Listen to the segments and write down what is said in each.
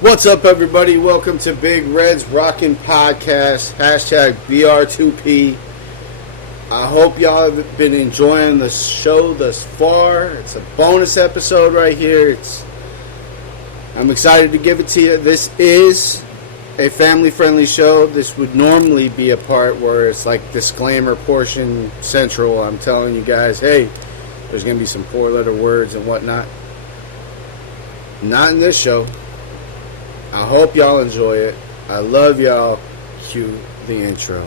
What's up, everybody? Welcome to Big Red's Rockin' Podcast, hashtag BR2P. I hope y'all have been enjoying the show thus far. It's a bonus episode right here. I'm excited to give it to you. This is a family-friendly show. This would normally be a part where it's like disclaimer portion central. I'm telling you guys, hey, there's going to be some four-letter words and whatnot. Not in this show. I hope y'all enjoy it. I love y'all. Cue the intro.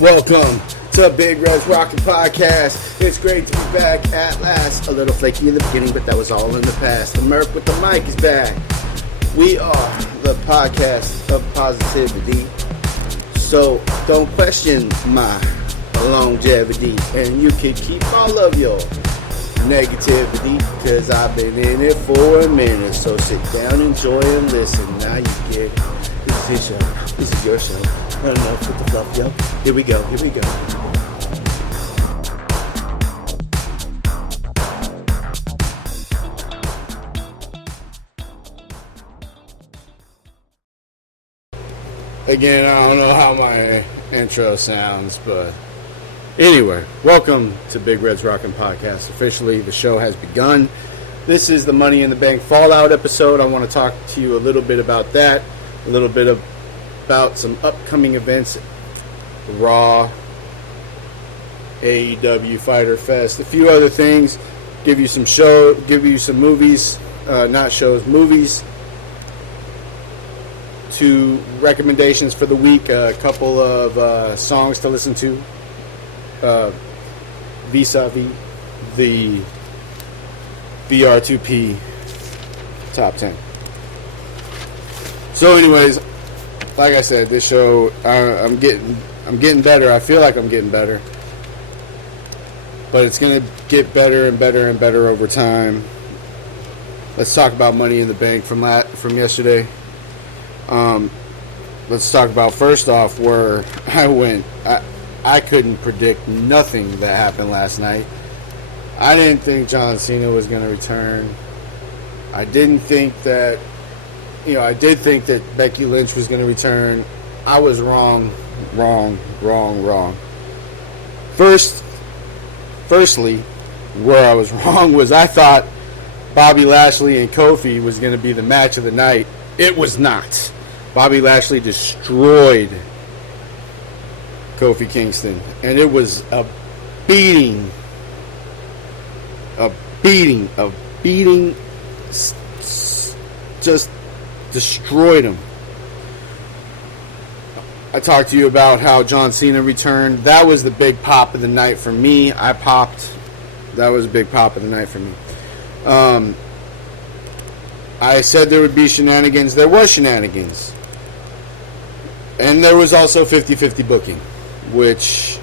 Welcome to Big Red's Rockin' Podcast. It's great to be back at last. A little flaky in the beginning, but that was all in the past. The Merc with the mic is back. We are the podcast of positivity, so don't question my longevity, and you can keep all of your negativity, because I've been in it for a minute. So sit down, enjoy, and listen. Now you get it. This is your show. This is your show. Enough with the fluff, yo. Here we go. Here we go. Again, I don't know how my intro sounds, but anyway, welcome to Big Red's Rockin' Podcast. Officially, the show has begun. This is the Money in the Bank Fallout episode. I want to talk to you a little bit about that, a little bit about some upcoming events, Raw, AEW FYTER FEST, a few other things, give you some movies, movies. Two recommendations for the week, a couple of songs to listen to vis-a-vis the BR2P Top 10. So anyways, like I said, this show, I'm getting better. I feel like I'm getting better, but it's going to get better and better and better over time. Let's talk about Money in the Bank from yesterday. Let's talk about, first off, where I went. I couldn't predict nothing that happened last night. I didn't think John Cena was going to return. I did think that Becky Lynch was going to return. I was wrong. Firstly, where I was wrong was I thought Bobby Lashley and Kofi was going to be the match of the night. It was not. Bobby Lashley destroyed Kofi Kingston, and it was a beating, just destroyed him. I talked to you about how John Cena returned. That was the big pop of the night for me. I popped. That was a big pop of the night for me. I said there would be shenanigans. There was shenanigans. And there was also 50-50 booking, which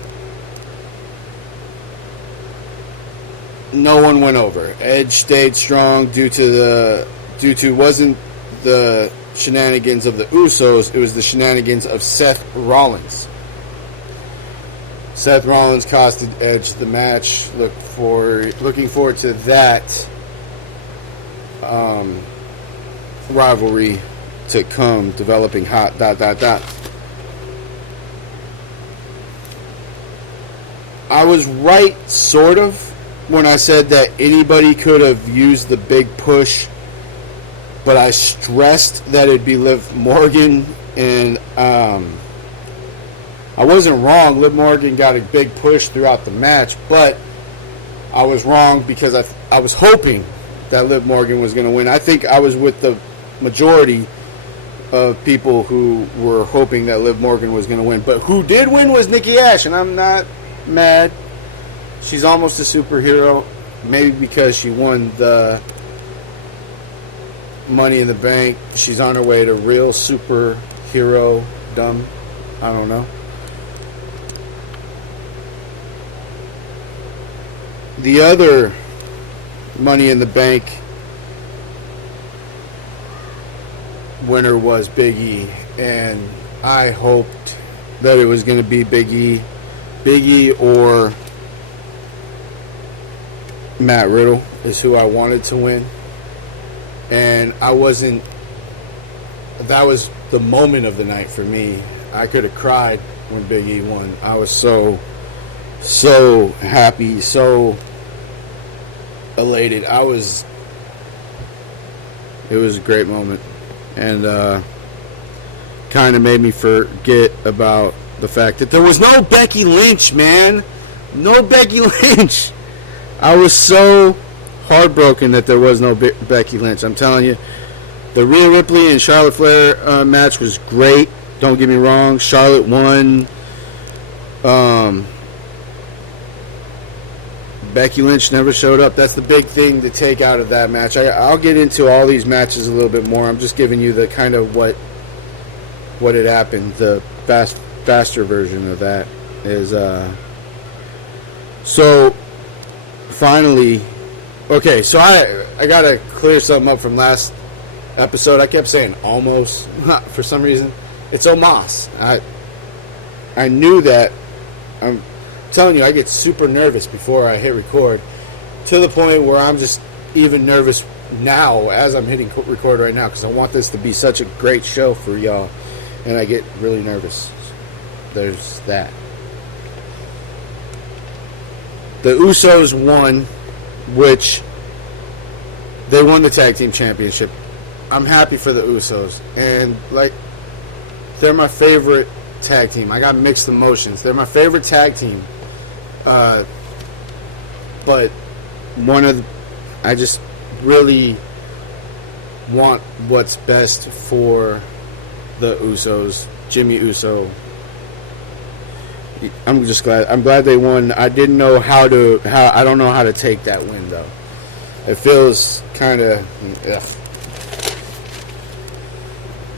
no one went over. Edge stayed strong due to wasn't the shenanigans of the Usos, it was the shenanigans of Seth Rollins. Seth Rollins costed Edge the match. Looking forward to that rivalry to come, developing hot ... I was right, sort of, when I said that anybody could have used the big push, but I stressed that it'd be Liv Morgan, and I wasn't wrong. Liv Morgan got a big push throughout the match, but I was wrong because I was hoping that Liv Morgan was going to win. I think I was with the majority of people who were hoping that Liv Morgan was going to win. But who did win was Nikki Ash, and I'm not mad. She's almost a superhero, maybe because she won the Money in the Bank. She's on her way to real superhero dumb. I don't know. The other Money in the Bank winner was Big E, and I hoped that it was going to be Big E or Matt Riddle is who I wanted to win. And I wasn't. That was the moment of the night for me. I could have cried when Big E won. I was so happy, so elated. It was a great moment, and kind of made me forget about the fact that there was no Becky Lynch, man. No Becky Lynch. I was so heartbroken that there was no Becky Lynch. I'm telling you, the Rhea Ripley and Charlotte Flair match was great. Don't get me wrong. Charlotte won. Becky Lynch never showed up. That's the big thing to take out of that match. I'll get into all these matches a little bit more. I'm just giving you the kind of what had happened. The faster version of that is so finally. Okay, so I gotta clear something up from last episode. I kept saying almost for some reason. It's Omos. I knew that. I'm telling you, I get super nervous before I hit record, to the point where I'm just even nervous now as I'm hitting record right now, because I want this to be such a great show for y'all, and I get really nervous. There's that. The Usos won, which they won the tag team championship. I'm happy for the Usos, and like, they're my favorite tag team. I got mixed emotions. They're my favorite tag team. But I just really want what's best for the Usos. Jimmy Uso. I'm just glad. I'm glad they won. I didn't know I don't know how to take that win though. It feels kind of.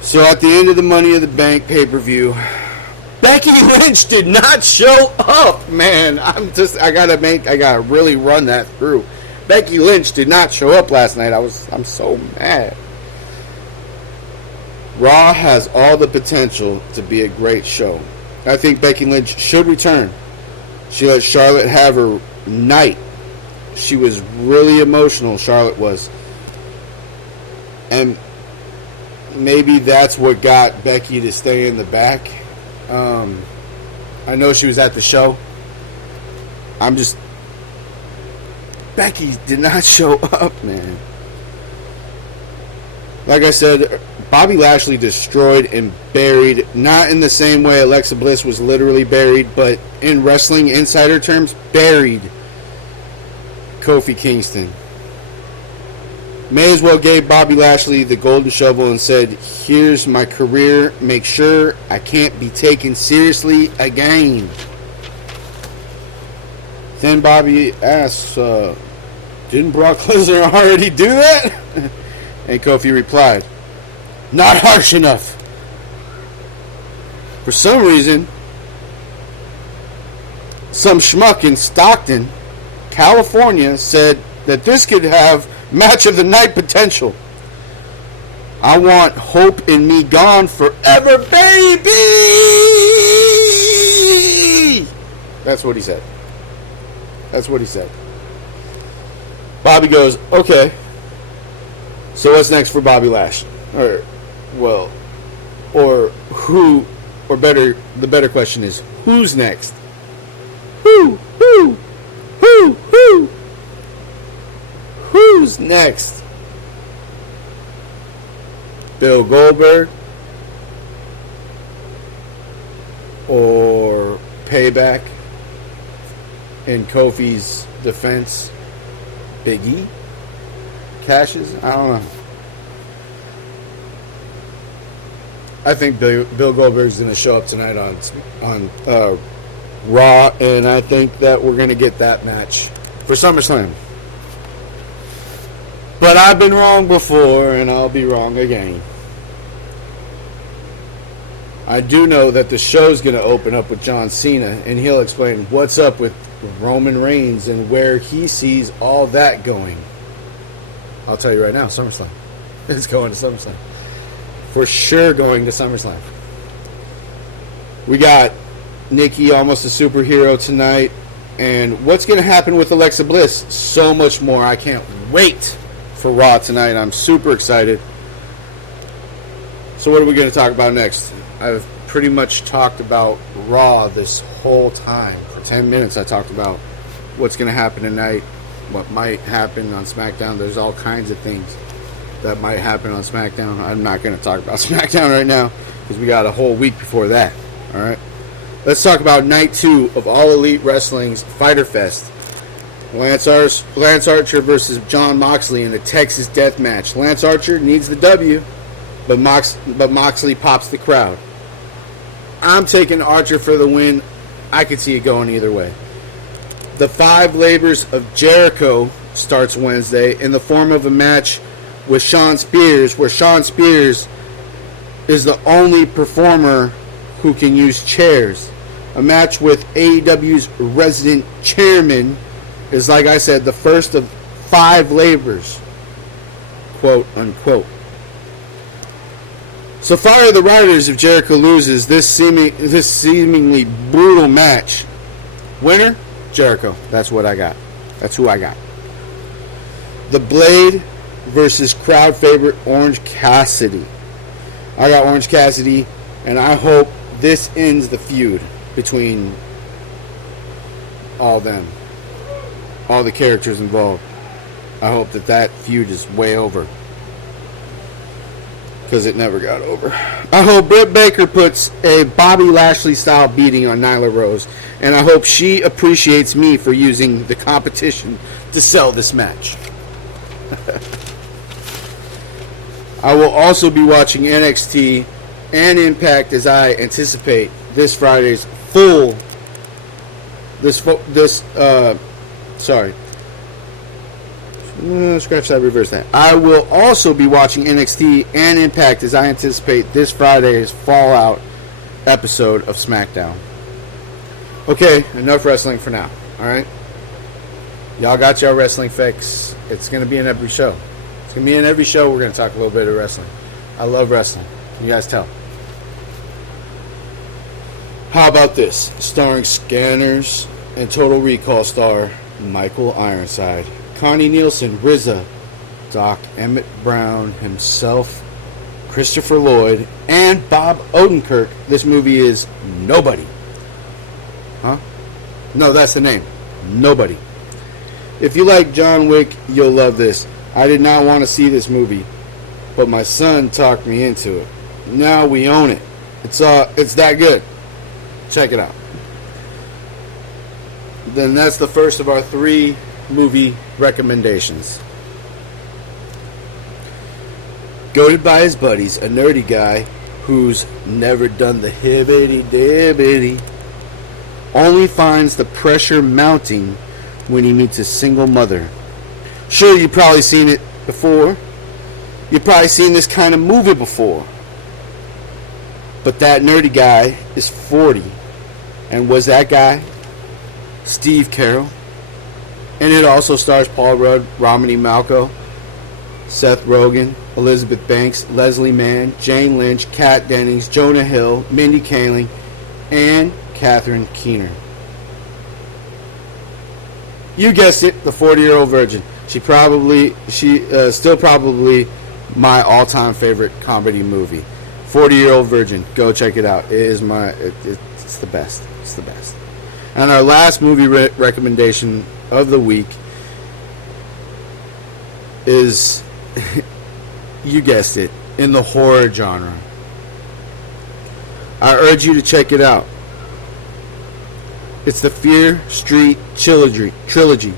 So at the end of the Money in the Bank pay-per-view, Becky Lynch did not show up, man. I gotta really run that through. Becky Lynch did not show up last night. I'm so mad. Raw has all the potential to be a great show. I think Becky Lynch should return. She let Charlotte have her night. She was really emotional, Charlotte was. And maybe that's what got Becky to stay in the back. I know she was at the show. Becky did not show up, man. Like I said, Bobby Lashley destroyed and buried, not in the same way Alexa Bliss was literally buried, but in wrestling insider terms, buried Kofi Kingston. May as well gave Bobby Lashley the golden shovel and said, here's my career, make sure I can't be taken seriously again. Then Bobby asks, didn't Brock Lesnar already do that? And Kofi replied, not harsh enough. For some reason, some schmuck in Stockton, California said that this could have match of the night potential. I want Hope in Me gone forever, baby! That's what he said. Bobby goes, okay. So what's next for Bobby Lashley? The better question is, who's next? Who? Who's next? Bill Goldberg or Payback in Kofi's defense? Big E? Cassius? I don't know. I think Bill Goldberg's going to show up tonight on Raw, and I think that we're going to get that match for SummerSlam. But I've been wrong before, and I'll be wrong again. I do know that the show's going to open up with John Cena, and he'll explain what's up with Roman Reigns and where he sees all that going. I'll tell you right now, SummerSlam. It's going to SummerSlam. for sure going to SummerSlam. We got Nikki, almost a superhero, tonight. And what's going to happen with Alexa Bliss? So much more. I can't wait for Raw tonight. I'm super excited. So what are we going to talk about next? I've pretty much talked about Raw this whole time. For 10 minutes I talked about what's going to happen tonight, what might happen on SmackDown. There's all kinds of things that might happen on SmackDown. I'm not going to talk about SmackDown right now because we got a whole week before that. All right. Let's talk about Night 2 of All Elite Wrestling's Fyter Fest. Lance Archer versus Jon Moxley in a Texas death match. Lance Archer needs the W, but Moxley pops the crowd. I'm taking Archer for the win. I could see it going either way. The 5 Labors of Jericho starts Wednesday in the form of a match with Shawn Spears, where Shawn Spears is the only performer who can use chairs. A match with AEW's resident chairman is, like I said, the first of 5 labors, quote unquote. So fire the Riders if Jericho loses this seemingly brutal match. Winner, Jericho. That's what I got. That's who I got. The Blade versus crowd favorite Orange Cassidy. I got Orange Cassidy, and I hope this ends the feud between all them, all the characters involved. I hope that feud is way over, because it never got over. I hope Britt Baker puts a Bobby Lashley style beating on Nyla Rose, and I hope she appreciates me for using the competition to sell this match. I will also be watching NXT and Impact as I anticipate this Friday's scratch that, reverse that. I will also be watching NXT and Impact as I anticipate this Friday's Fallout episode of SmackDown. Okay, enough wrestling for now. Alright? Y'all got your wrestling fix. It's going to be in every show. It's going to be in every show. We're going to talk a little bit of wrestling. I love wrestling. Can you guys tell? How about this? Starring Scanners and Total Recall star Michael Ironside, Connie Nielsen, RZA, Doc Emmett Brown himself, Christopher Lloyd, and Bob Odenkirk. This movie is Nobody. Huh? No, that's the name. Nobody. If you like John Wick, you'll love this. I did not want to see this movie, but my son talked me into it. Now we own it. It's that good. Check it out. Then that's the first of our 3 movie recommendations. Goated by his buddies, a nerdy guy who's never done the hibbity-dibbity only finds the pressure mounting when he meets a single mother. Sure, you've probably seen it before. You've probably seen this kind of movie before. But that nerdy guy is 40. And was that guy Steve Carell? And it also stars Paul Rudd, Romany Malco, Seth Rogen, Elizabeth Banks, Leslie Mann, Jane Lynch, Kat Dennings, Jonah Hill, Mindy Kaling, and Catherine Keener. You guessed it, the 40-year-old virgin. She still probably my all-time favorite comedy movie. 40-year-old virgin. Go check it out. It is it's the best. It's the best. And our last movie recommendation of the week is, you guessed it, in the horror genre. I urge you to check it out. It's the Fear Street trilogy.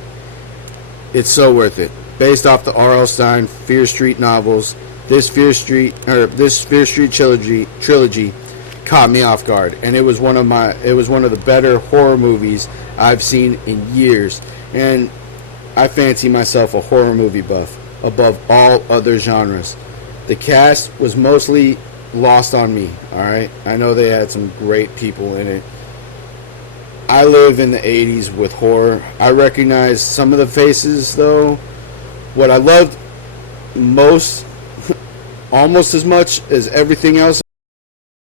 It's so worth it. Based off the R.L. Stine Fear Street novels, this Fear Street trilogy caught me off guard, and it was one of the better horror movies I've seen in years. And I fancy myself a horror movie buff above all other genres. The cast was mostly lost on me. All right, I know they had some great people in it. I live in the 80s with horror. I recognize some of the faces, though. What I loved most almost as much as everything else